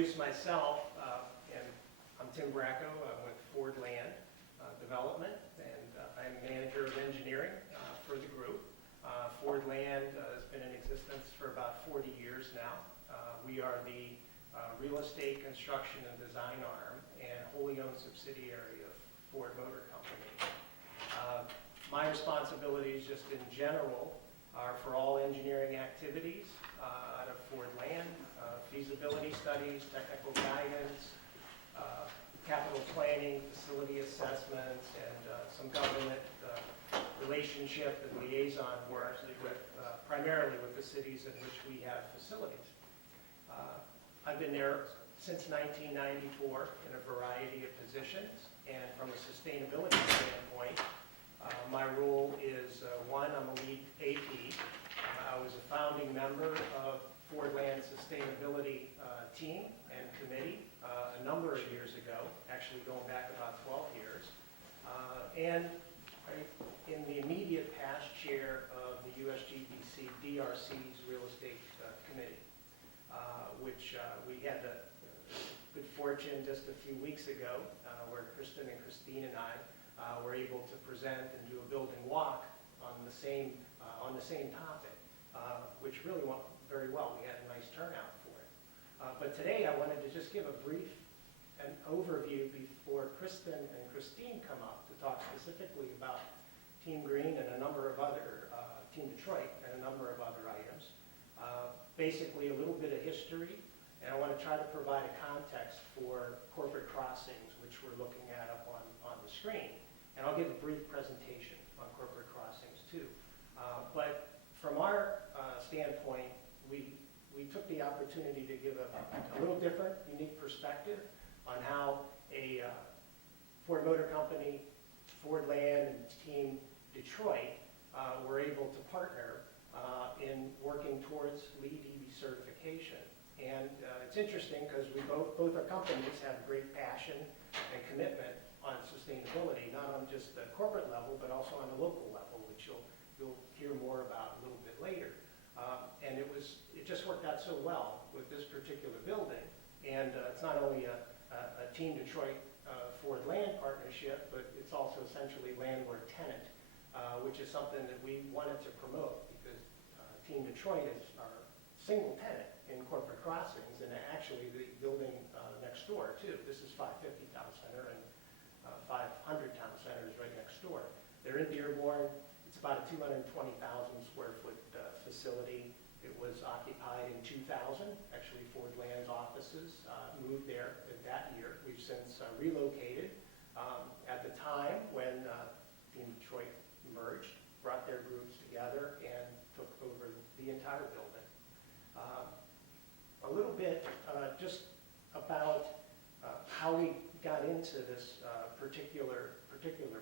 introduce myself, and I'm Tim Bracco. I'm with Ford Land Development, and I'm manager of engineering for the group. Ford Land has been in existence for about 40 years now. We are the real estate construction and design arm and wholly owned subsidiary of Ford Motor Company. My responsibilities just in general are for all engineering activities out of Ford Land, feasibility studies, technical guidance, capital planning, facility assessments, and some government relationship and liaison work with, primarily with the cities in which we have facilities. I've been there since 1994 in a variety of positions, and from a sustainability standpoint, my role is, one, I'm a lead AP. I was a founding member of Ford Land Sustainability team and committee a number of years ago, actually going back about 12 years. And in the immediate past, chair of the USGBC DRC's Real Estate Committee, which we had the good fortune just a few weeks ago, where Kristen and Christine and I were able to present and do a building walk on the same topic, which really went very well. We had a nice turnout for it. But today I wanted to just give a brief an overview before Kristen and Christine come up to talk specifically about Team Green and a number of other, Team Detroit and a number of other items. Basically a little bit of history, and I want to try to provide a context for corporate crossings, which we're looking at up on the screen. And I'll give a brief presentation on corporate crossings too. But from our standpoint, we took the opportunity to give a little different, unique perspective on how a Ford Motor Company, Ford Land, and Team Detroit were able to partner in working towards LEED EV certification. And it's interesting because both our companies have great passion and commitment on sustainability, not on just the corporate level, but also on the local level, which you'll hear more about a little bit later. And it just worked out so well with this particular building. And it's not only a Team Detroit Ford Land partnership, but it's also essentially landlord-tenant, which is something that we wanted to promote because Team Detroit is our single tenant in corporate crossings, and actually the building next door too. This is 550 Town Center, and 500 Town Center is right next door. They're in Dearborn. It's about a 220,000 square foot facility. It was occupied in 2000. Actually, Ford Land's offices moved there that year. We've since relocated. At the time when Team Detroit merged, brought their groups together and took over the entire building. A little bit just about how we got into this particular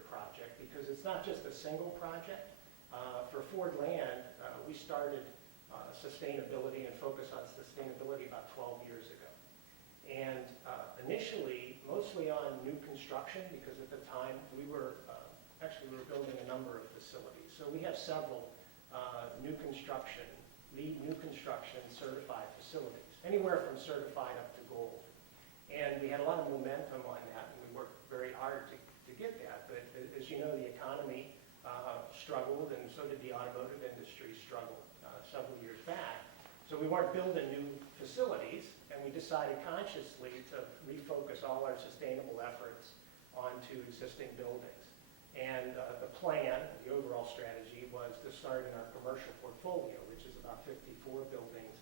project, because it's not just a single project. For Ford Land, we started sustainability and focus on sustainability about 12 years ago. And initially, mostly on new construction, because at the time we were building a number of facilities. So we have several LEED new construction certified facilities, anywhere from certified up to gold. And we had a lot of momentum on that, and we worked very hard to get that. But as you know, the economy struggled, and so did the automotive industry struggle several years back. So we weren't building new facilities, and we decided consciously to refocus all our sustainable efforts onto existing buildings. And the plan, the overall strategy, was to start in our commercial portfolio, which is about 54 buildings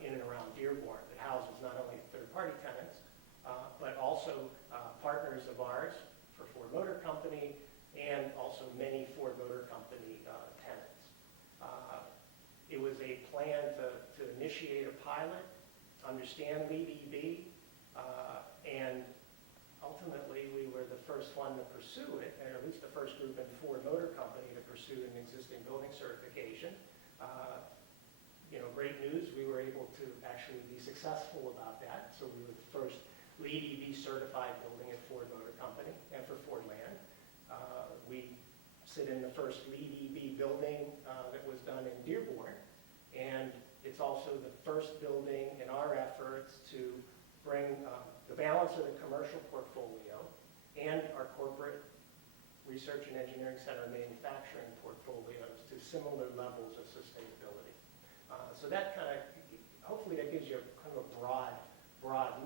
in and around Dearborn that houses not only third-party tenants, but also partners of ours for Ford Motor Company, and also many Ford Motor Company tenants. It was a plan to initiate a pilot, understand LEED EV, and ultimately we were the first one to pursue it, or at least the first group in Ford Motor Company to pursue an existing building certification. Great news, we were able to actually be successful about that. So we were the first LEED EV certified building at Ford Motor Company and for Ford Land. We sit in the first LEED EV building that was done in Dearborn, and it's also the first building in our efforts to the balance of the commercial portfolio and our corporate research and engineering center and manufacturing portfolios to similar levels of sustainability. So that kind of, hopefully that gives you a kind of a broad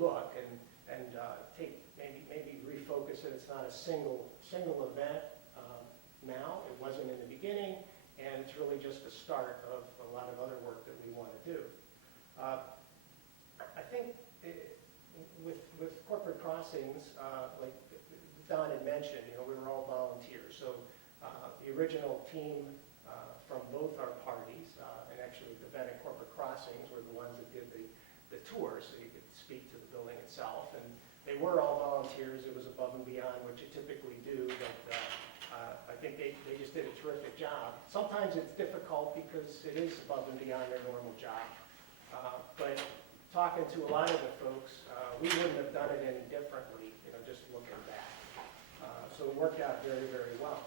look and maybe refocus it. It's not a single event now. It wasn't in the beginning, and it's really just the start of a lot of other work that we want to do. I think with corporate crossings, like Don had mentioned, we were all volunteers. So the original team from both our parties, and actually the Bennett Corporate Crossings were the ones that did the tour, so you could speak to the building itself. And they were all volunteers. It was above and beyond what you typically do, but I think they just did a terrific job. Sometimes it's difficult because it is above and beyond their normal job. But talking to a lot of the folks, we wouldn't have done it any differently, just looking back. So it worked out very, very well.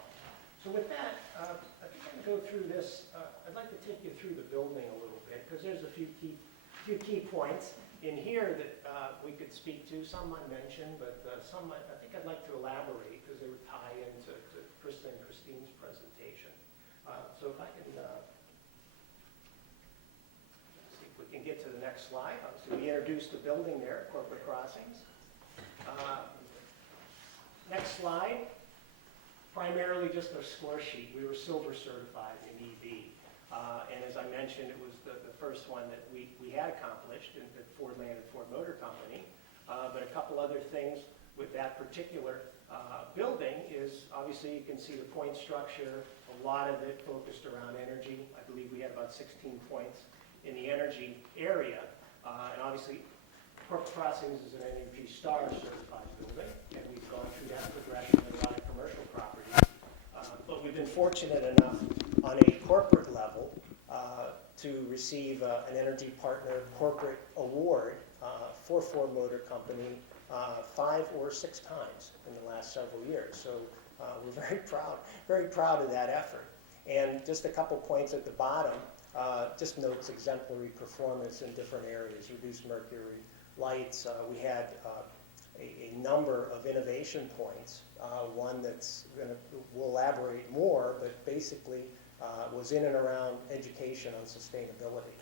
So with that, I think I'm going to go through this. I'd like to take you through the building a little bit because there's a few key points in here that we could speak to. Some I mentioned, but some I think I'd like to elaborate because they would tie into Krista and Christine's presentation. So if I can see if we can get to the next slide. So we introduced the building there, Corporate Crossings. Next slide. Primarily just our score sheet. We were silver certified in EV. And as I mentioned, it was the first one that we had accomplished at Ford Land and Ford Motor Company. But a couple other things with that particular building is obviously you can see the point structure, a lot of it focused around energy. I believe we had about 16 points in the energy area. And obviously Corporate Crossings is an Energy Star certified building, and we've gone through that progression in a lot of commercial properties. But we've been fortunate enough on a corporate level to receive an Energy Partner Corporate Award for Ford Motor Company 5 or 6 times in the last several years. So we're very proud of that effort. And just a couple points at the bottom, just notes exemplary performance in different areas, reduced mercury lights. We had a number of innovation points. One we'll elaborate more, but basically was in and around education on sustainability.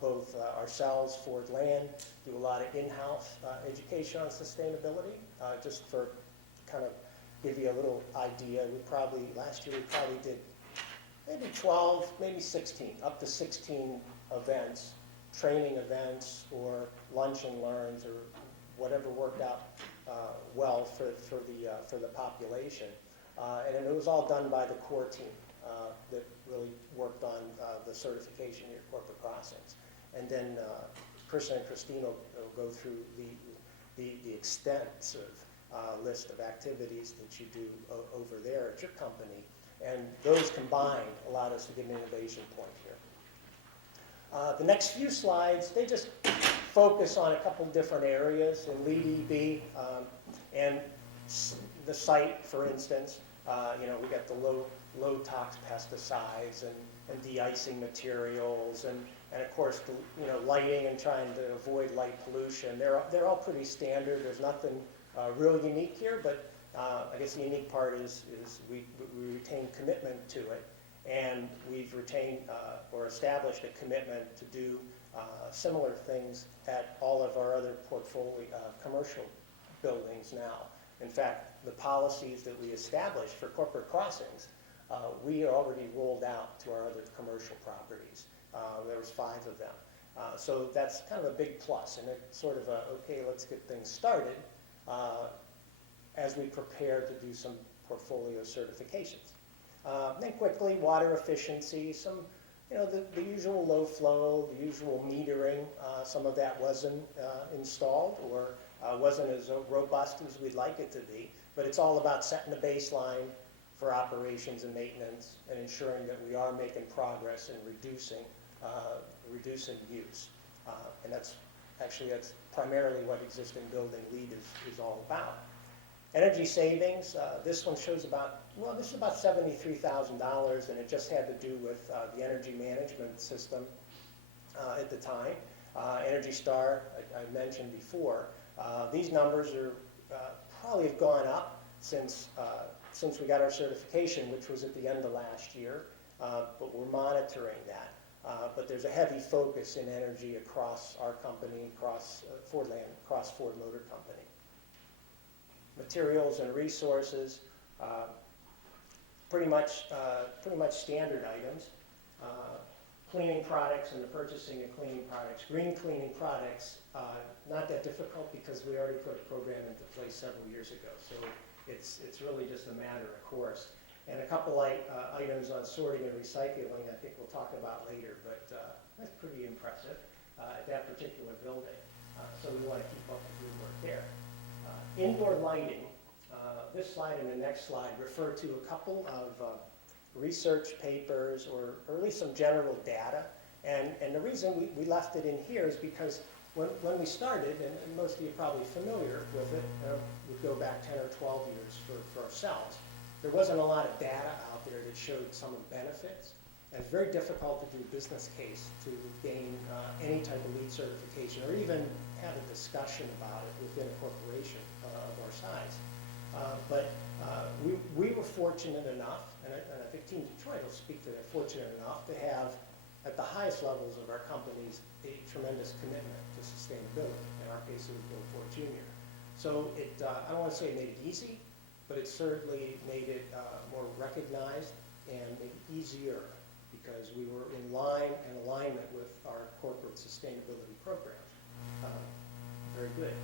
Both ourselves, Ford Land, do a lot of in-house education on sustainability. Just for kind of give you a little idea, last year we probably did maybe 12, maybe 16, up to 16 events, training events or lunch and learns or whatever worked out well for the population. And it was all done by the core team that really worked on the certification here at Corporate Crossings. And then Krista and Christine will go through the extensive list of activities that you do over there at your company. And those combined allowed us to get an innovation point here. The next few slides, they just focus on a couple different areas in lead EV and the site, for instance. We got the low tox pesticides and de-icing materials and of course lighting and trying to avoid light pollution. They're all pretty standard. There's nothing real unique here, but I guess the unique part is we retain commitment to it, and we've retained or established a commitment to do similar things at all of our other portfolio commercial buildings now. In fact, the policies that we established for Corporate Crossings, we already rolled out to our other commercial properties. There was 5 of them. So that's kind of a big plus, and it's sort of okay, let's get things started as we prepare to do some portfolio certifications. Then quickly, water efficiency, some, the usual low flow, the usual metering. Some of that wasn't installed or wasn't as robust as we'd like it to be, but it's all about setting the baseline for operations and maintenance and ensuring that we are making progress in reducing use. And that's primarily what existing building lead is all about. Energy savings, this one shows this is about $73,000, and it just had to do with the energy management system at the time. Energy Star, I mentioned before, These numbers are probably have gone up since we got our certification, which was at the end of last year, but we're monitoring that. But there's a heavy focus in energy across our company, across Fordland, across Ford Motor Company. Materials and resources, pretty much standard items. Cleaning products and the purchasing of cleaning products. Green cleaning products, not that difficult because we already put a program into place several years ago. So it's really just a matter of course. And a couple items on sorting and recycling I think we'll talk about later, but that's pretty impressive at that particular building. So we want to keep up the good work there. Indoor lighting, this slide and the next slide refer to a couple of research papers or at least some general data. And the reason we left it in here is because when we started, and most of you are probably familiar with it, we'd go back 10 or 12 years for ourselves, there wasn't a lot of data out there that showed some of the benefits. And it's very difficult to do a business case to gain any type of LEED certification or even have a discussion about it within a corporation of our size. But we were fortunate enough, and I think Team Detroit will speak to that, fortunate enough to have, at the highest levels of our companies, a tremendous commitment to sustainability. In our case, it was Bill Ford Jr. So I don't want to say it made it easy, but it certainly made it more recognized and made it easier because we were in line and alignment with our corporate sustainability programs. Very good.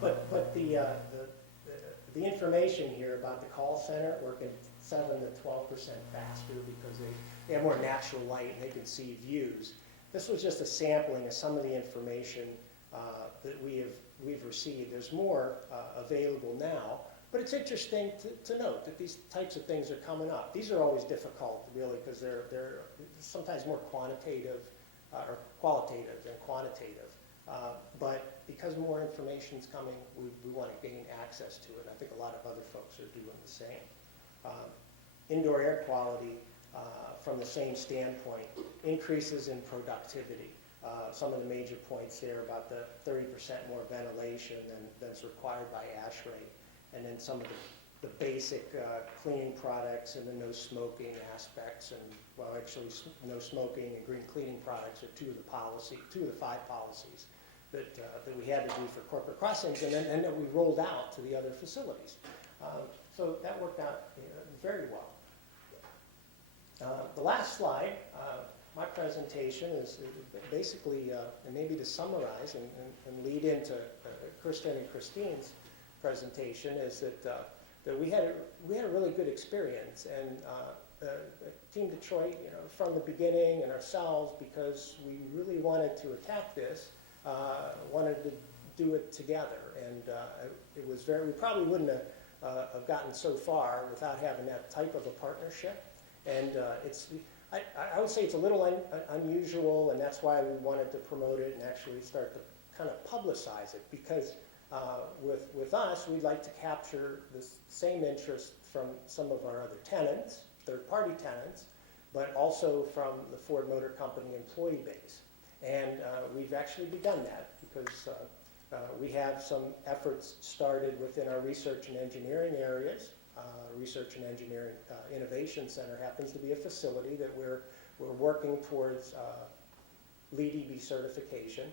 But the information here about the call center working 7 to 12% faster because they have more natural light and they can see views. This was just a sampling of some of the information that we've received. There's more available now, but it's interesting to note that these types of things are coming up. These are always difficult, really, because they're sometimes more quantitative or qualitative than quantitative. But because more information is coming, we want to gain access to it. I think a lot of other folks are doing the same. Indoor air quality, from the same standpoint, increases in productivity. Some of the major points there about the 30% more ventilation than's required by ASHRAE, and then some of the basic cleaning products and the no smoking aspects, and well, actually no smoking and green cleaning products are two of the 5 policies that we had to do for corporate crossings, and that we rolled out to the other facilities. So that worked out very well. The last slide, my presentation is basically, and maybe to summarize and lead into Kristen and Christine's presentation, is that we had a really good experience, and Team Detroit, from the beginning, and ourselves, because we really wanted to attack this, wanted to do it together, and it was we probably wouldn't have gotten so far without having that type of a partnership. And I would say it's a little unusual, and that's why we wanted to promote it and actually start to kind of publicize it, because with us, we'd like to capture the same interest from some of our other tenants, third-party tenants, but also from the Ford Motor Company employee base. And we've actually begun that because we have some efforts started within our research and engineering areas. Research and Engineering Innovation Center happens to be a facility that we're working towards LEED EB certification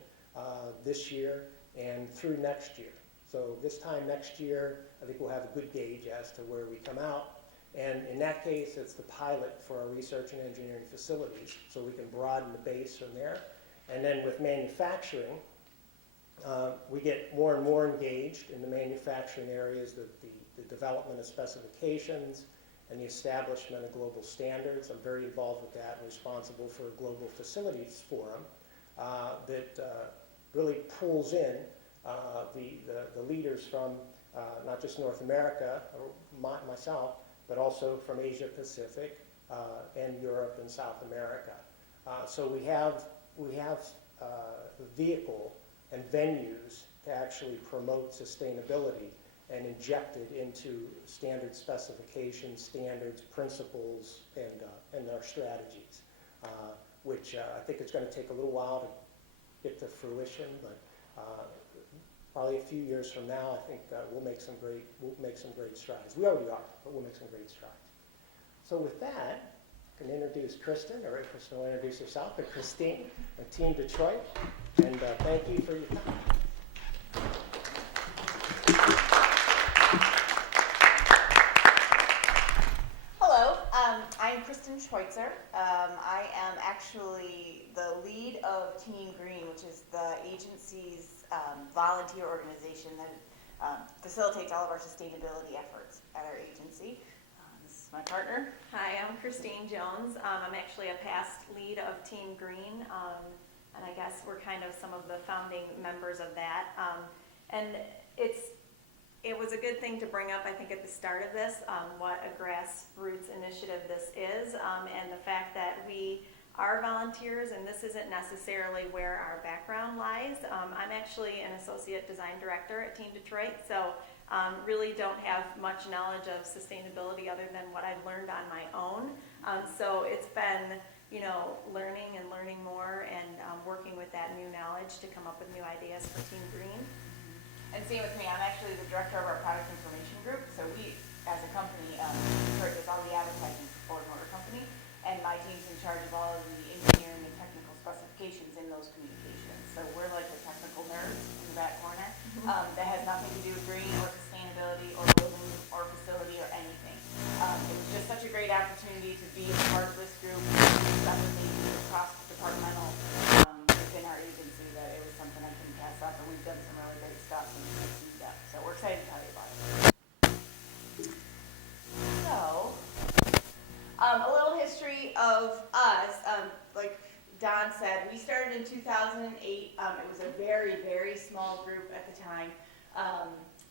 this year and through next year. So this time next year, I think we'll have a good gauge as to where we come out. And in that case, it's the pilot for our research and engineering facilities, so we can broaden the base from there. And then with manufacturing, we get more and more engaged in the manufacturing areas, the development of specifications and the establishment of global standards. I'm very involved with that and responsible for a global facilities forum that really pulls in the leaders from not just North America, or myself, but also from Asia Pacific and Europe and South America. So we have a vehicle and venues to actually promote sustainability and inject it into standard specifications, standards, principles, and our strategies, which I think it's going to take a little while to get to fruition, but probably a few years from now, I think we'll make some great strides. We already are, but we'll make some great strides. So with that, I can introduce Kristen, or Kristen will introduce herself, and Christine, and Team Detroit, and thank you for your time. Hello, I'm Kristen Schweitzer. I am actually the lead of Team Green, which is the agency's volunteer organization that facilitates all of our sustainability efforts at our agency. This is my partner. Hi, I'm Christine Jones. I'm actually a past lead of Team Green, and I guess we're kind of some of the founding members of that. And it was a good thing to bring up, I think, at the start of this, what a grassroots initiative this is, and the fact that we are volunteers, and this isn't necessarily where our background lies. I'm actually an associate design director at Team Detroit, so really don't have much knowledge of sustainability other than what I've learned on my own. So it's been, learning more and working with that new knowledge to come up with new ideas for Team Green. And same with me, I'm actually the director of our product information group. So we, as a company, purchase all the advertising for Ford Motor Company, and my team's in charge of all of the engineering and technical specifications in those communications. So we're like the technical nerds in the back corner. That has nothing to do with green or sustainability or building or facility or anything. It was just such a great opportunity to be a part of this group, separately cross-departmental within our agency, that it was something I couldn't pass up, and we've done some really great stuff and so we're excited to tell you about it. So, a little history of us. Like Don said, we started in 2008. It was a very, very small group at the time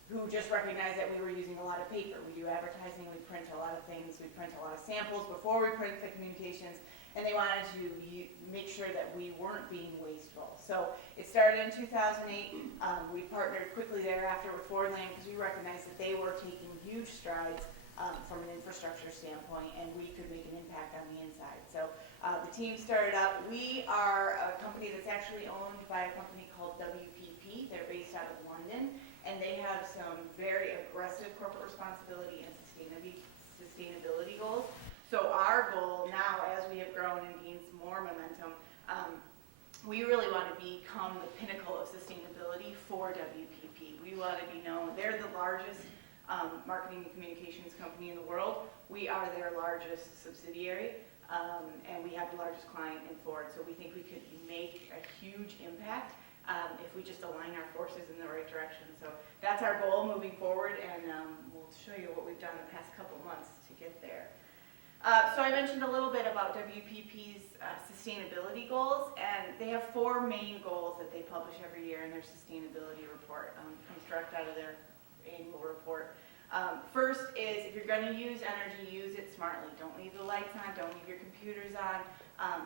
who just recognized that we were using a lot of paper. We do advertising, we print a lot of things, we print a lot of samples before we print the communications, and they wanted to make sure that we weren't being wasteful. So it started in 2008. We partnered quickly thereafter with Fordland because we recognized that they were taking huge strides from an infrastructure standpoint, and we could make an impact on the inside. So the team started up. We are a company that's actually owned by a company called WPP. They're based out of London, and they have some very aggressive corporate responsibility and sustainability goals. So our goal now, as we have grown and gained some more momentum, we really want to become the pinnacle of sustainability for WPP. We want to be known. They're the largest marketing and communications company in the world. We are their largest subsidiary, and we have the largest client in Ford. So we think we could make a huge impact if we just align our forces in the right direction. So that's our goal moving forward, and we'll show you what we've done the past couple months to get there. So I mentioned a little bit about WPP's sustainability goals, and they have 4 main goals that they publish every year in their sustainability report. Comes direct out of their annual report. First is, if you're going to use energy, use it smartly. Don't leave the lights on, don't leave your computers on,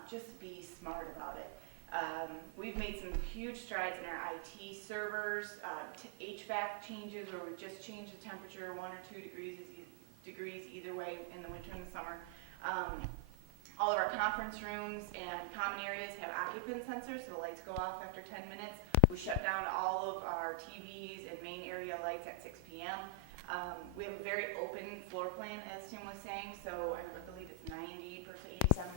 just be smart about it. We've made some huge strides in our IT servers, HVAC changes, where we've just changed the temperature 1 or 2 degrees either way in the winter and the summer. All of our conference rooms and common areas have occupant sensors, so the lights go off after 10 minutes. We shut down all of our TVs and main area lights at 6 p.m. We have a very open floor plan, as Tim was saying, so I believe it's 90%, 87%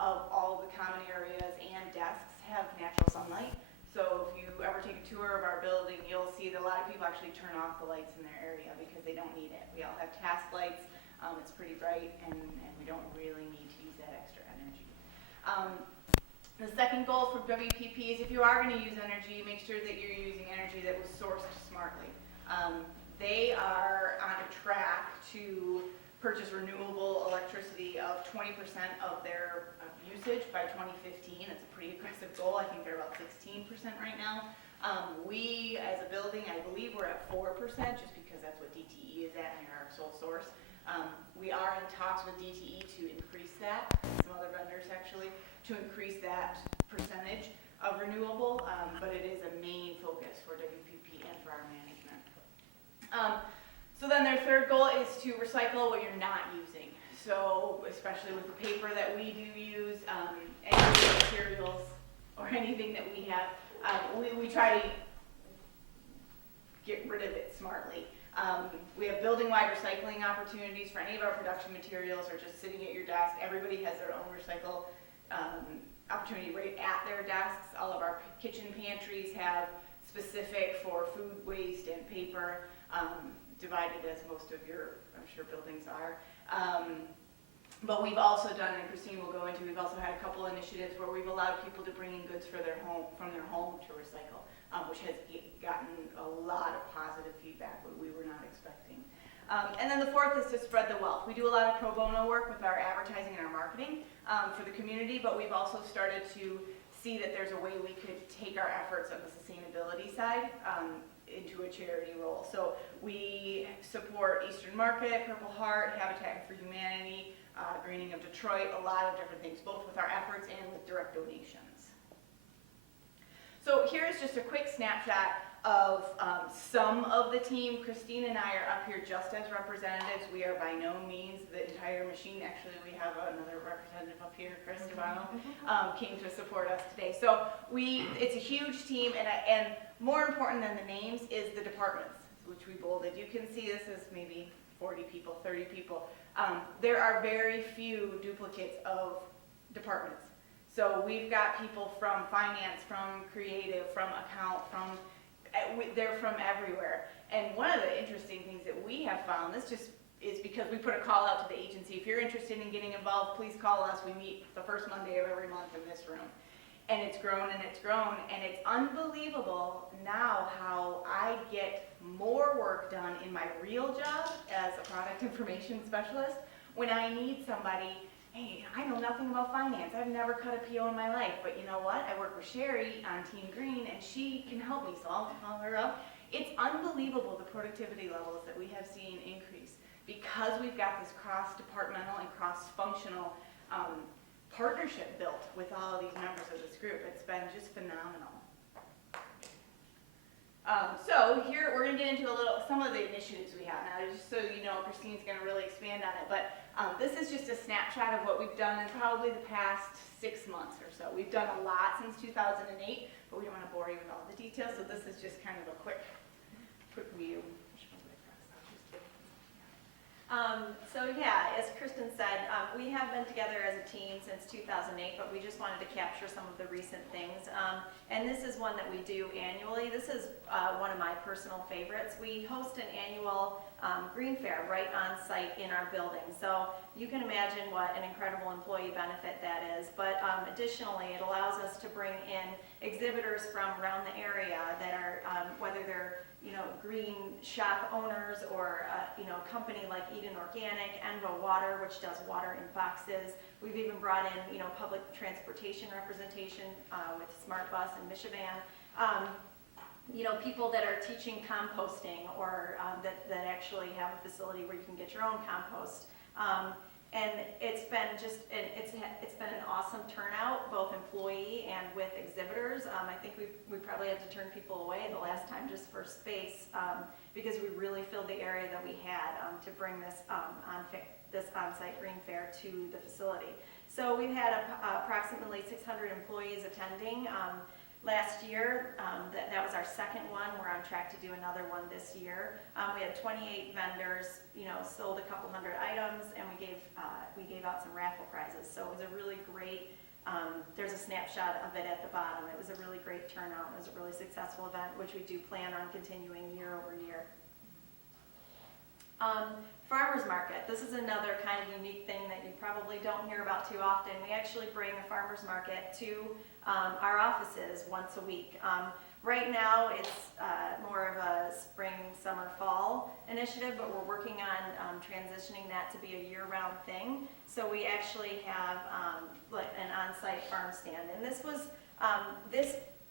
of all the common areas and desks have natural sunlight. So if you ever take a tour of our building, you'll see that a lot of people actually turn off the lights in their area because they don't need it. We all have task lights. It's pretty bright, and we don't really need to use that extra energy. The second goal for WPP is, if you are going to use energy, make sure that you're using energy that was sourced smartly. They are on a track to purchase renewable electricity of 20% of their usage by 2015. It's a pretty aggressive goal. I think they're about 16% right now. We, as a building, I believe we're at 4%, just because that's what DTE is at, and they're our sole source. We are in talks with DTE to increase that, some other vendors actually, to increase that percentage of renewable, but it is a main focus for WPP and for our management. So then their third goal is to recycle what you're not using. So especially with the paper that we do use, any materials or anything that we have, we try to building-wide recycling opportunities for any of our production materials or just sitting at your desk. Everybody has their own recycle opportunity right at their desks. All of our kitchen pantries have specific for food waste and paper, divided as most of your, I'm sure, buildings are. But we've also done, and Christine will go into, we've also had a couple initiatives where we've allowed people to bring in goods for their home, from their home to recycle, which has gotten a lot of positive feedback that we were not expecting. And then the fourth is to spread the wealth. We do a lot of pro bono work with our advertising and our marketing for the community, but we've also started to see that there's a way we could take our efforts on the sustainability side into a charity role. So we support Eastern Market, Purple Heart, Habitat for Humanity, Greening of Detroit, a lot of different things, both with our efforts and with direct donations. So here is just a quick snapshot of some of the team. Christine and I are up here just as representatives. We are by no means the entire machine. Actually, we have another representative up here, Chris Devano, came to support us today. So it's a huge team, and more important than the names is the departments, which we bolded. You can see this is maybe 40 people, 30 people. There are very few duplicates of departments. So we've got people from finance, from creative, from account, they're from everywhere. And one of the interesting things that we have found, this just is because we put a call out to the agency. If you're interested in getting involved, please call us. We meet the first Monday of every month in this room. And it's grown and it's grown, and it's unbelievable now how I get more work done in my real job as a product information specialist when I need somebody. Hey, I know nothing about finance. I've never cut a PO in my life, but you know what? I work with Sherry on Team Green, and she can help me, so I'll call her up. It's unbelievable the productivity levels that we have seen increase because we've got this cross-departmental and cross-functional partnership built with all of these members of this group. It's been just phenomenal. So here we're going to get into some of the initiatives we have now, just so you know. Christine's going to really expand on it, but this is just a snapshot of what we've done in probably the past 6 months or so. We've done a lot since 2008, but we don't want to bore you with all the details, so this is just kind of a quick view. So yeah, as Kristen said, we have been together as a team since 2008, but we just wanted to capture some of the recent things. And this is one that we do annually. This is one of my personal favorites. We host an annual Green Fair right on site in our building. So you can imagine what an incredible employee benefit that is. But additionally, it allows us to bring in exhibitors from around the area that are, whether they're green shop owners or a company like Eden Organic, Envo Water, which does water in boxes. We've even brought in public transportation representation with Smart Bus and Michivan. People that are teaching composting or that actually have a facility where you can get your own compost. And it's been it's been an awesome turnout, both employee and with exhibitors. I think we probably had to turn people away the last time just for space because we really filled the area that we had to bring this on-site Green Fair to the facility. So we've had approximately 600 employees attending. Last year, that was our second one. We're on track to do another one this year. We had 28 vendors, sold a couple hundred items, and we gave out some raffle prizes. So it was a really great. There's a snapshot of it at the bottom. It was a really great turnout. It was a really successful event, which we do plan on continuing year over year. Farmers market. This is another kind of unique thing that you probably don't hear about too often. We actually bring a farmers market to our offices once a week. Right now it's more of a spring, summer, fall initiative, but we're working on transitioning that to be a year-round thing. So we actually have like an on-site farm stand, and this was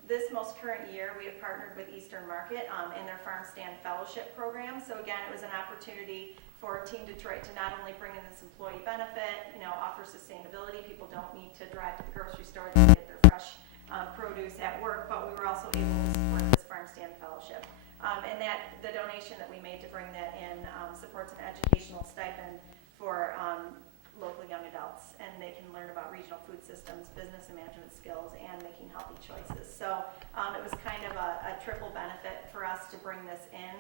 this most current year we have partnered with Eastern Market in their Farm Stand Fellowship program. So again, it was an opportunity for Team Detroit to not only bring in this employee benefit, offer sustainability. People don't need to drive to the grocery store to get their fresh produce at work, but we were also able to support this Farm Stand Fellowship. And the donation that we made to bring that in supports an educational stipend for local young adults, and they can learn about regional food systems, business and management skills, and making healthy choices. So it was kind of a triple benefit for us to bring this in.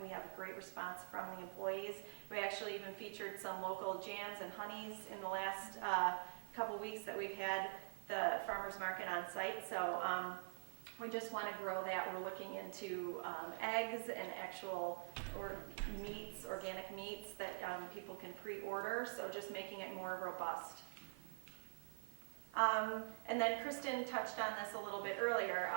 We have a great response from the employees. We actually even featured some local jams and honeys in the last couple weeks that we've had the farmers market on site. So we just want to grow that. We're looking into eggs and actual meats, organic meats that people can pre-order. So just making it more robust. And then Kristen touched on this a little bit earlier.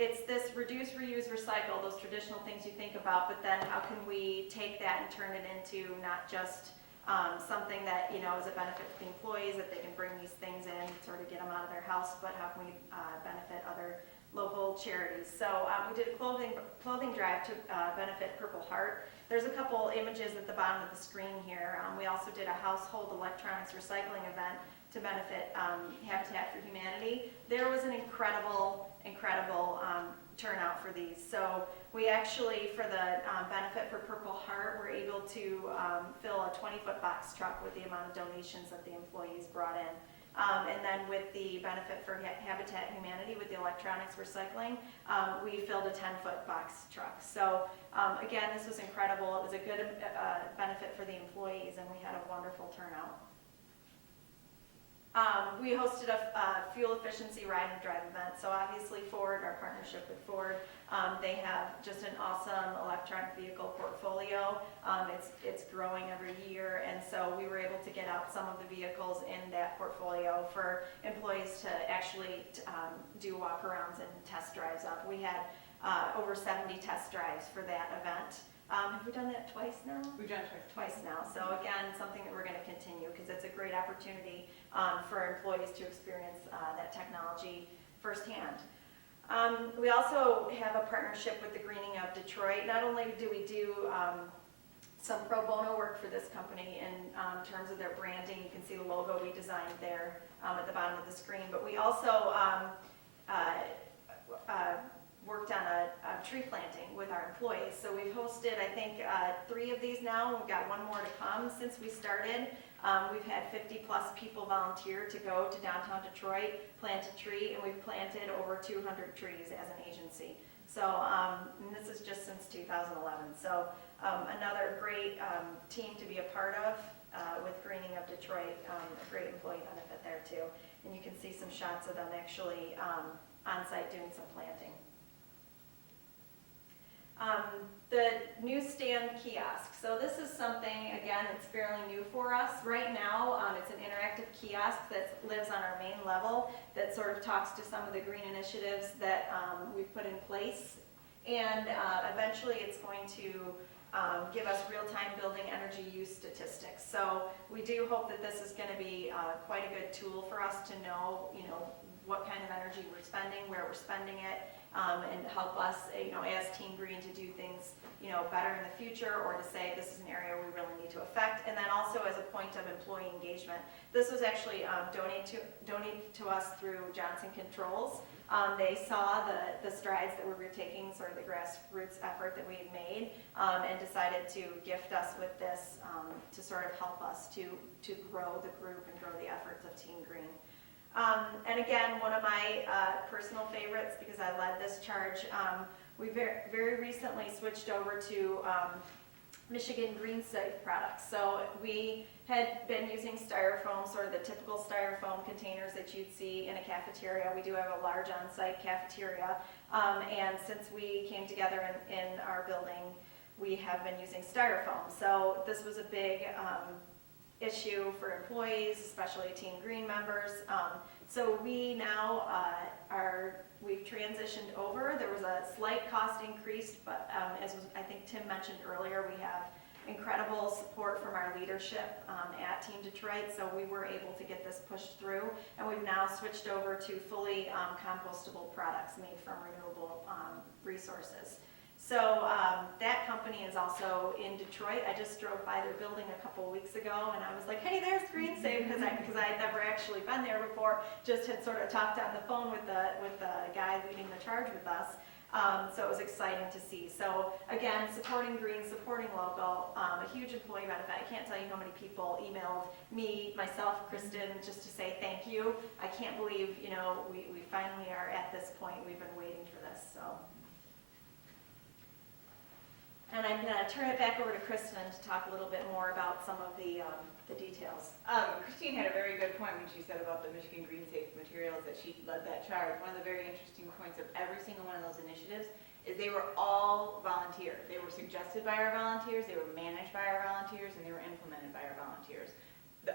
It's this reduce, reuse, recycle, those traditional things you think about, but then how can we take that and turn it into not just something that, you know, is a benefit to the employees, that they can bring these things in, sort of get them out of their house, but how can we benefit other local charities. So we did a clothing drive to benefit Purple Heart. There's a couple images at the bottom of the screen here. We also did a household electronics recycling event to benefit Habitat for Humanity. There was an incredible turnout for these. So we actually, for the benefit for Purple Heart, were able to fill a 20-foot box truck with the amount of donations that the employees brought in. And then with the benefit for Habitat Humanity, with the electronics recycling, we filled a 10-foot box truck. So again, this was incredible. It was a good benefit for the employees, and we had a wonderful turnout. We hosted a fuel efficiency ride and drive event. So obviously Ford, our partnership with Ford, they have just an awesome electronic vehicle portfolio. It's growing every year, and so we were able to get out some of the vehicles in that portfolio for employees to actually do walk-arounds and test drives of. We had over 70 test drives for that event. Have we done that twice now? We've done it Twice now. So again, something that we're going to continue because it's a great opportunity for employees to experience that technology firsthand. We also have a partnership with the Greening of Detroit. Not only do we do some pro bono work for this company in terms of their branding, you can see the logo we designed there at the bottom of the screen, but we also worked on a tree planting with our employees. So we've hosted, I think, 3 of these now. We've got 1 more to come since we started. We've had 50 plus people volunteer to go to downtown Detroit, plant a tree, and we've planted over 200 trees as an agency. So and this is just since 2011. So another great team to be a part of with Greening of Detroit, a great employee benefit there too. And you can see some shots of them actually on site doing some planting. The Newsstand Kiosk. So this is something, again, it's fairly new for us. Right now, it's an interactive kiosk that lives on our main level that sort of talks to some of the green initiatives that we've put in place. And eventually it's going to give us real-time building energy use statistics. So we do hope that this is going to be quite a good tool for us to know, what kind of energy we're spending, where we're spending it, and help us, as Team Green to do things, better in the future, or to say this is an area we really need to affect. And then also as a point of employee engagement. This was actually donated to us through Johnson Controls. They saw the strides that we were taking, sort of the grassroots effort that we had made, and decided to gift us with this to sort of help us to grow the group and grow the efforts of Team Green. And again, one of my personal favorites, because I led this charge, we very recently switched over to Michigan Green Safe products. So we had been using styrofoam, sort of the typical styrofoam containers that you'd see in a cafeteria. We do have a large on-site cafeteria, and since we came together in our building, we have been using styrofoam. So this was a big issue for employees, especially Team Green members. So we now we've transitioned over. There was a slight cost increase, but as I think Tim mentioned earlier, we have incredible support from our leadership at Team Detroit, so we were able to get this pushed through, and we've now switched over to fully compostable products made from renewable resources. So that company is also in Detroit. I just drove by their building a couple weeks ago, and I was like, hey, there's Green Safe, because I had never actually been there before, just had sort of talked on the phone with the guy leading the charge with us. So it was exciting to see. So again, supporting green, supporting local, a huge employee benefit. I can't tell you how many people emailed me, myself, Kristen, just to say thank you. I can't believe, we finally are at this point. We've been waiting for this, so. And I'm going to turn it back over to Kristen to talk a little bit more about some of the details. Christine had a very good point when she said about the Michigan Green Safe Materials, that she led that charge. One of the very interesting points of every single one of those initiatives is they were all volunteer. They were suggested by our volunteers, they were managed by our volunteers, and they were implemented by our volunteers.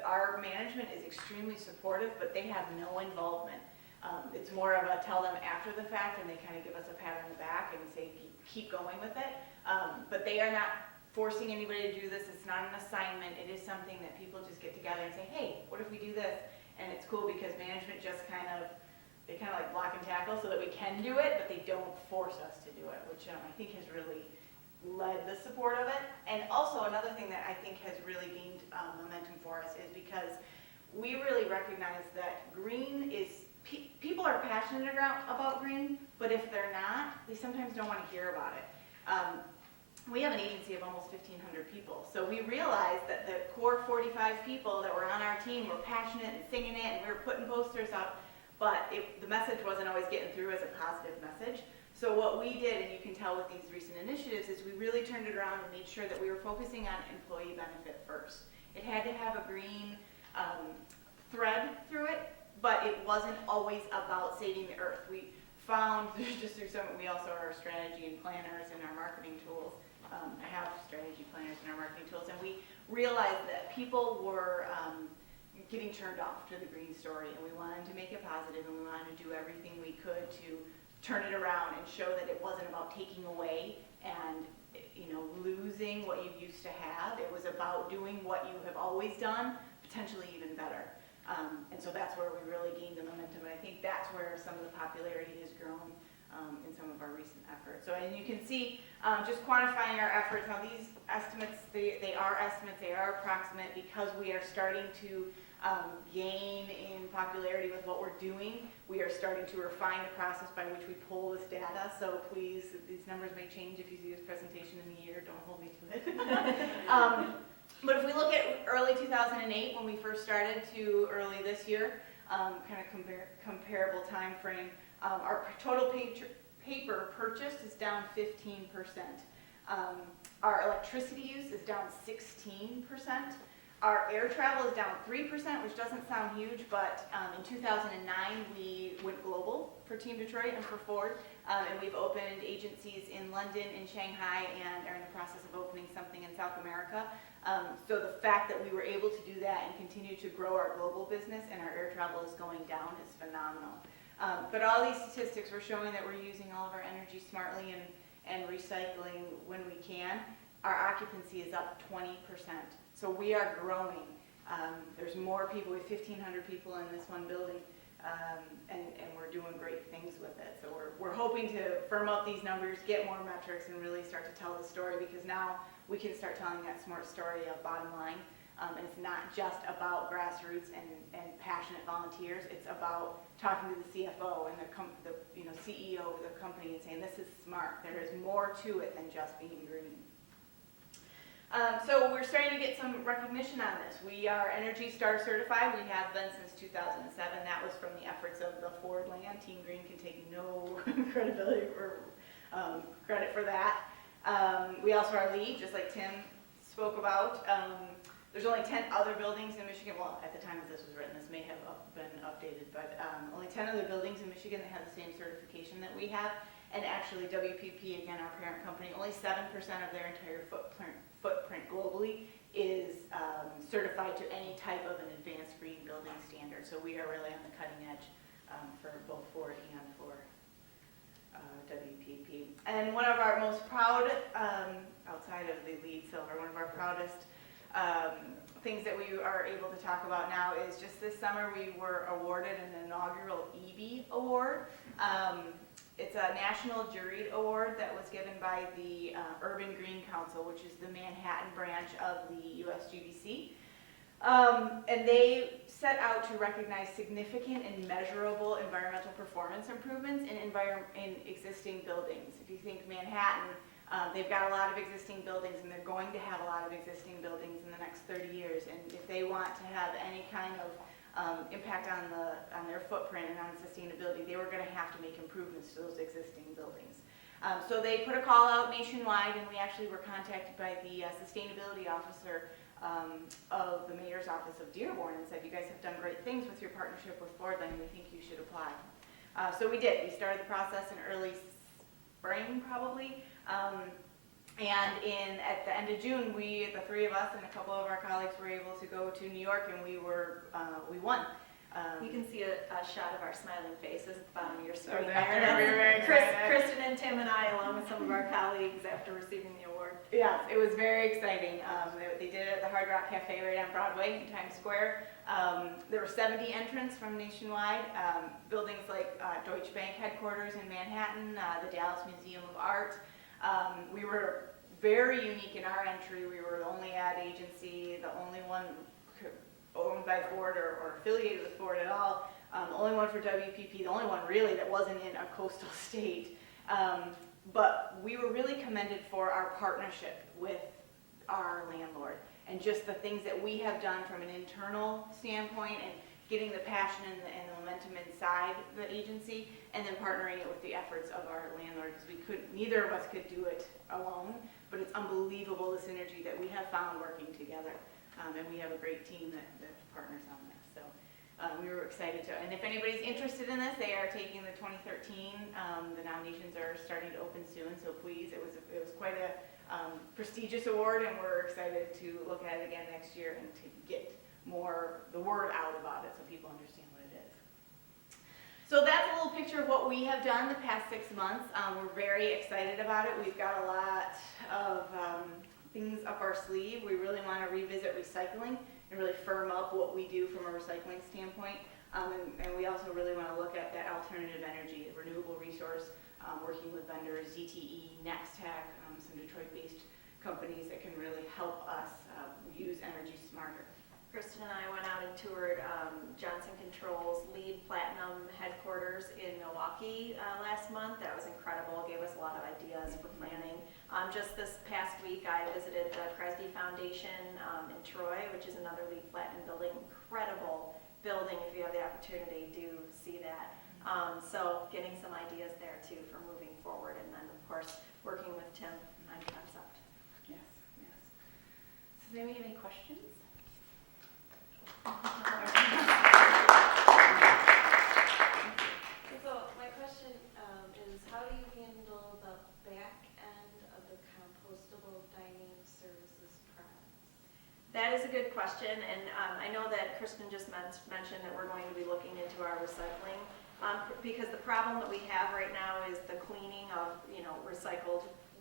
Our management is extremely supportive, but they have no involvement. It's more of a tell them after the fact, and they kind of give us a pat on the back and say, keep going with it. But they are not forcing anybody to do this. It's not an assignment. It is something that people just get together and say, hey, what if we do this? And it's cool because management just they kind of like block and tackle so that we can do it, but they don't force us to do it, which I think has really led the support of it. And also another thing that I think has really gained momentum for us is because we really recognize that green is, people are passionate about green, but if they're not, they sometimes don't want to hear about it. We have an agency of almost 1,500 people, so we realized that the core 45 people that were on our team were passionate and singing it, and we were putting posters up, but the message wasn't always getting through as a positive message. So what we did, and you can tell with these recent initiatives, is we really turned it around and made sure that we were focusing on employee benefit first. It had to have a green thread through it, but it wasn't always about saving the earth. We found, just through some, we also are strategy and planners in our marketing tools. I have strategy planners in our marketing tools, and we realized that people were getting turned off to the green story, and we wanted to make it positive, and we wanted to do everything we could to turn it around and show that it wasn't about taking away and losing what you used to have. It was about doing what you have always done, potentially even better. And so that's where we really gained the momentum, and I think that's where some of the popularity has grown in some of our recent efforts. So, and you can see just quantifying our efforts. Now these estimates, they are estimates, they are approximate because we are starting to gain in popularity with what we're doing. We are starting to refine the process by which we pull this data, so please, these numbers may change if you see this presentation in a year, don't hold me to it. But if we look at early 2008, when we first started, to early this year, kind of comparable time frame, our total paper purchased is down 15%. Our electricity use is down 16%. Our air travel is down 3%, which doesn't sound huge, but in 2009 we went global for Team Detroit and for Ford, and we've opened agencies in London and Shanghai and are in the process of opening something in South America. So the fact that we were able to do that and continue to grow our global business and our air travel is going down is phenomenal. But all these statistics were showing that we're using all of our energy smartly and recycling when we can. Our occupancy is up 20%. So we are growing. There's more people. We have 1,500 people in this one building, and we're doing great things with it. So we're hoping to firm up these numbers, get more metrics, and really start to tell the story, because now we can start telling that smart story of bottom line. And it's not just about grassroots and passionate volunteers. It's about talking to the CFO and the CEO of the company and saying, this is smart. There is more to it than just being green. So we're starting to get some recognition on this. We are Energy Star certified. We have been since 2007. That was from the efforts of the Ford land. Team Green can take no credibility or credit for that. We also are LEED, just like Tim spoke about. There's only 10 other buildings in Michigan. Well, at the time that this was written, this may have been updated, but only 10 other buildings in Michigan that have the same certification that we have. And actually, WPP, again, our parent company, only 7% of their entire footprint globally is certified to any type of an advanced green building standard. So we are really on the cutting edge for both Ford and for WPP. And one of our most proud, outside of the LEED Silver, one of our proudest things that we are able to talk about now is just this summer we were awarded an inaugural EB award. It's a national juried award that was given by the Urban Green Council, which is the Manhattan branch of the USGBC. And they set out to recognize significant and measurable environmental performance improvements in existing buildings. If you think Manhattan, they've got a lot of existing buildings, and they're going to have a lot of existing buildings in the next 30 years. And if they want to have any kind of impact on their footprint and on sustainability, they were going to have to make improvements to those existing buildings. So they put a call out nationwide, and we actually were contacted by the sustainability officer of the mayor's office of Dearborn and said, you guys have done great things with your partnership with Fordland, we think you should apply. So we did. We started the process in early spring, probably. And at the end of June, the three of us and a couple of our colleagues were able to go to New York, and we won. You can see a shot of our smiling faces at the bottom of your screen there. there. Kristen and Tim and I, along with some of our colleagues, after receiving the award. Yeah, it was very exciting. They did it at the Hard Rock Cafe right on Broadway in Times Square. There were 70 entrants from nationwide. Buildings like Deutsche Bank headquarters in Manhattan, the Dallas Museum of Art. We were very unique in our entry. We were the only ad agency, the only one owned by Ford or affiliated with Ford at all, the only one for WPP, the only one really that wasn't in a coastal state. But we were really commended for our partnership with our landlord and just the things that we have done from an internal standpoint and getting the passion and the momentum inside the agency, and then partnering it with the efforts of our landlord, because neither of us could do it alone, but it's unbelievable the synergy that we have found working together. And we have a great team that partners on this. So we were excited to, and if anybody's interested in this, they are taking the 2013, the nominations are starting to open soon, so please, it was quite a prestigious award, and we're excited to look at it again next year and to get the word out about it so people understand what it is. So that's a little picture of what we have done the past 6 months. We're very excited about it. We've got a lot of things up our sleeve. We really want to revisit recycling and really firm up what we do from a recycling standpoint. And we also really want to look at that alternative energy, renewable resource, working with vendors, ZTE, Nextech, some Detroit-based companies that can really help us use energy smarter. Kristen and I went out and toured Johnson Controls' LEED Platinum headquarters in Milwaukee last month. That was incredible. Gave us a lot of ideas for planning. Just this past week, I visited the Kresge Foundation in Troy, which is another LEED Platinum building. Incredible building. If you have the opportunity, do see that. So getting some ideas there too for moving forward, and then of course working with Tim on concept. Yes, yes. So does anybody have any questions? So my question is, how do you handle the back end of the compostable dining services products? That is a good question, and I know that Kristen just mentioned that we're going to be looking into our recycling, because the problem that we have right now is the cleaning of,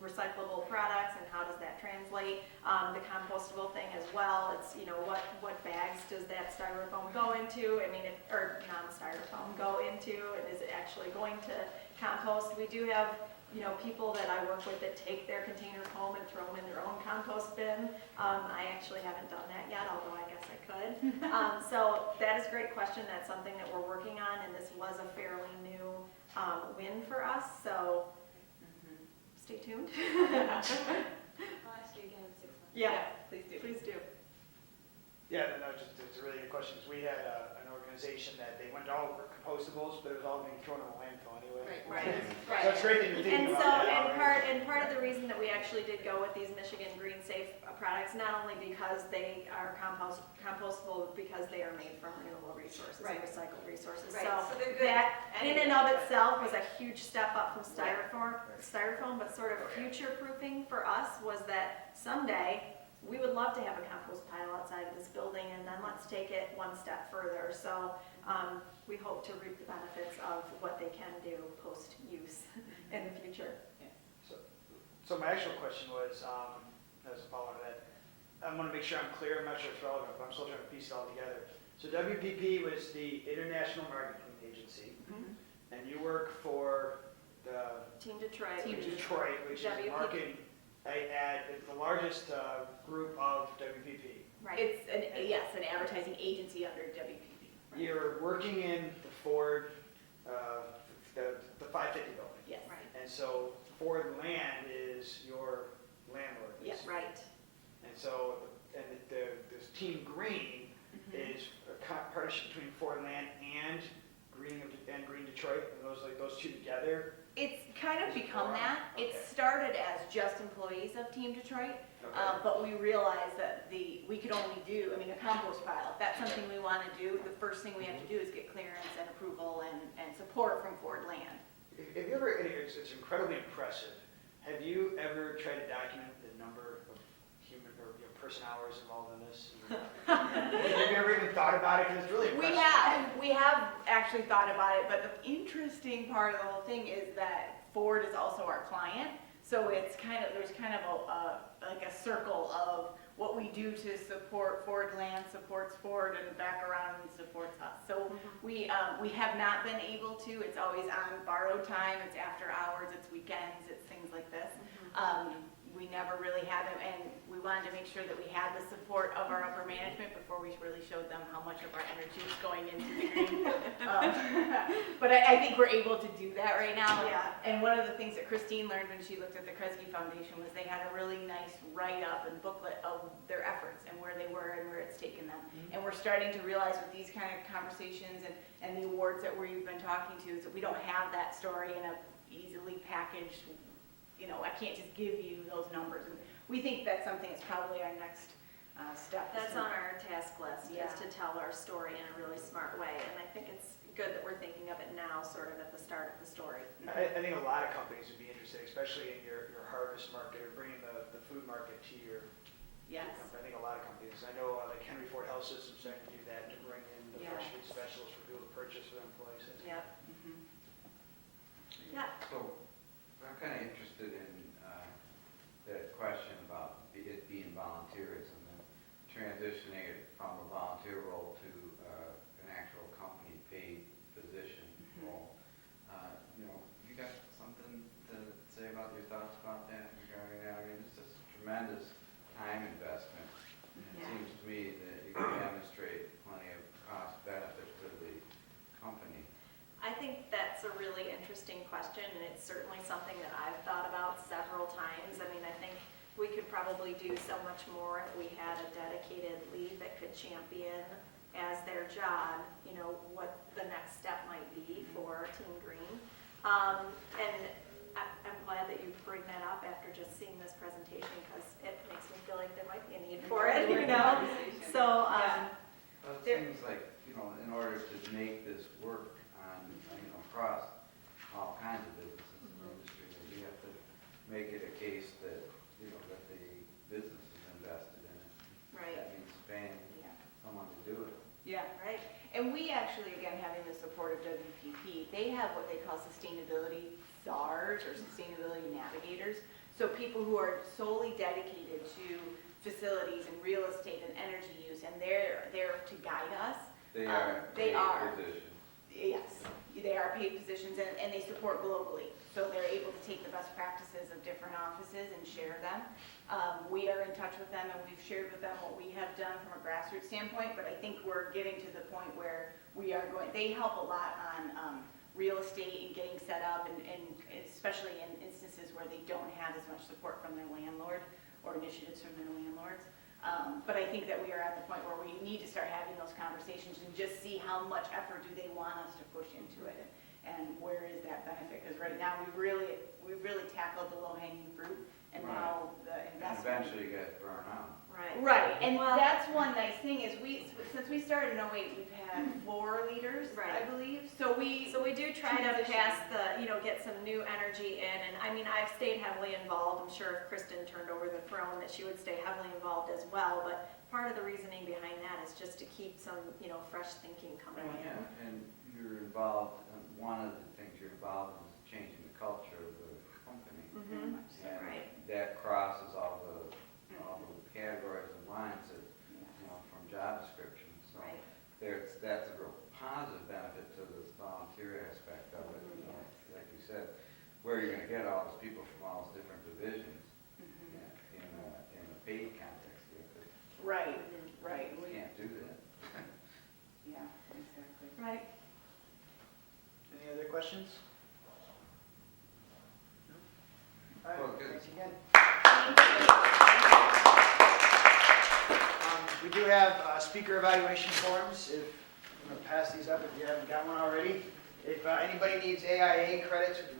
recyclable products, and how does that translate? The compostable thing as well, it's, what bags does that styrofoam go into? Or non-styrofoam go into, and is it actually going to compost? We do have, people that I work with that take their containers home and throw them in their own compost bin. I actually haven't done that yet, although I guess I could. So that is a greght question. That's something that we're working on, and this was a fairly new win for us, so stay tuned. I'll ask you again in 6 months. Yeah, please do. please do. Yeah, no, it's a really good question. We had an organization that they went all over compostables, but it was all being thrown in the landfill anyway. Right. So it's great that you're thinking And about that. part of the reason that we actually did go with these Michigan Green Safe products, not only because they are compostable, but because they are made from renewable resources and recycled resources. Right. So So they're good that in anyway. and of itself was a huge step up from styrofoam, but sort of future-proofing for us was that someday we would love to have a compost pile outside of this building, and then let's take it one step further. So we hope to reap the benefits of what they can do post-use in the future. So my actual question was, as a follow-up to that, I want to make sure I'm clear. I'm not sure it's relevant, but I'm still trying to piece it all together. So WPP was the International Marketing Agency, and you work for the Team Detroit. Detroit, which is WPP. marketing it's the largest group of WPP. Right. It's an advertising agency under WPP. You're working in the Ford, the 550 building. Yes. Right. And so Ford Land is your landlord. Yes. Right. And so, this Team Green is a partnership between Ford Land and Green Detroit, and those two together. It's kind of become that. just employees of Team Detroit. Okay. But we realized that we could only do, I mean, a compost pile, if that's something we want to do, the first thing we have to do is get clearance and approval and support from Ford Land. Have you ever, it's incredibly impressive, have you ever tried to document the number of human or person hours involved in this? Have you ever even thought about it? Because it's really impressive. We have actually thought about it, but the interesting part of the whole thing is that Ford is also our client. So it's there's kind of like a circle of what we do to support Ford Land supports Ford and back around and supports us. So we have not been able to, it's always on borrowed time, it's after hours, it's weekends, it's things like this. We never really had them, and we wanted to make sure that we had the support of our upper management before we really showed them how much of our energy is going into the green. But I think we're able to do that right now. Yeah. And one of the things that Christine learned when she looked at the Kresge Foundation was they had a really nice write-up and booklet of their efforts and where they were and where it's taken them. And we're starting to realize with these kind of conversations and the awards that we've been talking to is that we don't have that story in a easily packaged, I can't just give you those numbers. And we think that's something that's probably our next step. That's on our task list, Yeah. is to tell our story in a really smart way. And I think it's good that we're thinking of it now, sort of at the start of the story. I think a lot of companies would be interested, especially in your harvest market or bringing the food market to your Yes. company. I think a lot of companies, I know like Henry Ford Health System starting to do that, to bring in the Yeah. fresh food specialists for people to purchase for their employees. Yep. Mhm. Yeah. So I'm kind of interested in that question about it being volunteerism and transitioning it from a volunteer role to an actual company paid position role. You got something to say about your thoughts about that regarding that? I mean, it's just a tremendous time investment. And it seems to me that you can demonstrate plenty of cost benefit to the company. I think that's a really interesting question, and it's certainly something that I've thought about several times. I mean, I think we could probably do so much more if we had a dedicated lead that could champion as their job, what the next step might be for Team Green. And I'm glad that you bring that up after just seeing this presentation, because it makes me feel like there might be a need for it, So, Well, it There- seems like, in order to make this work on, across all kinds of businesses in the industry, that you have to make it a case that, that the business is invested in it. right, That means paying Yeah. someone to do it. Yeah, right. And we actually, again, having the support of WPP, they have what they call sustainability czars or sustainability navigators. So people who are solely dedicated to facilities and real estate and energy use, and they're there to guide us. They are They paid are. positions. Yes, they are paid positions and they support globally. So they're able to take the best practices of different offices and share them. We are in touch with them and we've shared with them what we have done from a grassroots standpoint, but I think we're getting to the point where they help a lot on real estate and getting set up and especially in instances where they don't have as much support from their landlord or initiatives from their landlords. But I think that we are at the point where we need to start having those conversations and just see how much effort do they want us to push into it and where is that benefit? Because right now we've really tackled the low-hanging fruit and Right. now the And investment. eventually you get burned out. right. Right, and Well- that's one nice thing is since we started in 08, we've had 4 leaders, I Right. believe. So we do try to transition. pass get some new energy in, and I mean, I've stayed heavily involved. I'm sure if Kristen turned over the throne that she would stay heavily involved as well, but part of the reasoning behind that is just to keep some, fresh thinking coming in. Yeah, and you're involved, one of the things you're involved in is changing the culture of the company. very much so. And Right. that crosses all the categories and lines that, from job descriptions. So Right. that's a real positive benefit to this volunteer aspect of it. Like you said, where you're gonna get all these people from all these different divisions in a paid context. Right, You we, can't do that. yeah, exactly. Right. Any other questions? No? All right, Well, good. thanks again. Thank you. We do have speaker evaluation forms. If I'm going to pass these up if you haven't got one already. If anybody needs AIA credits, which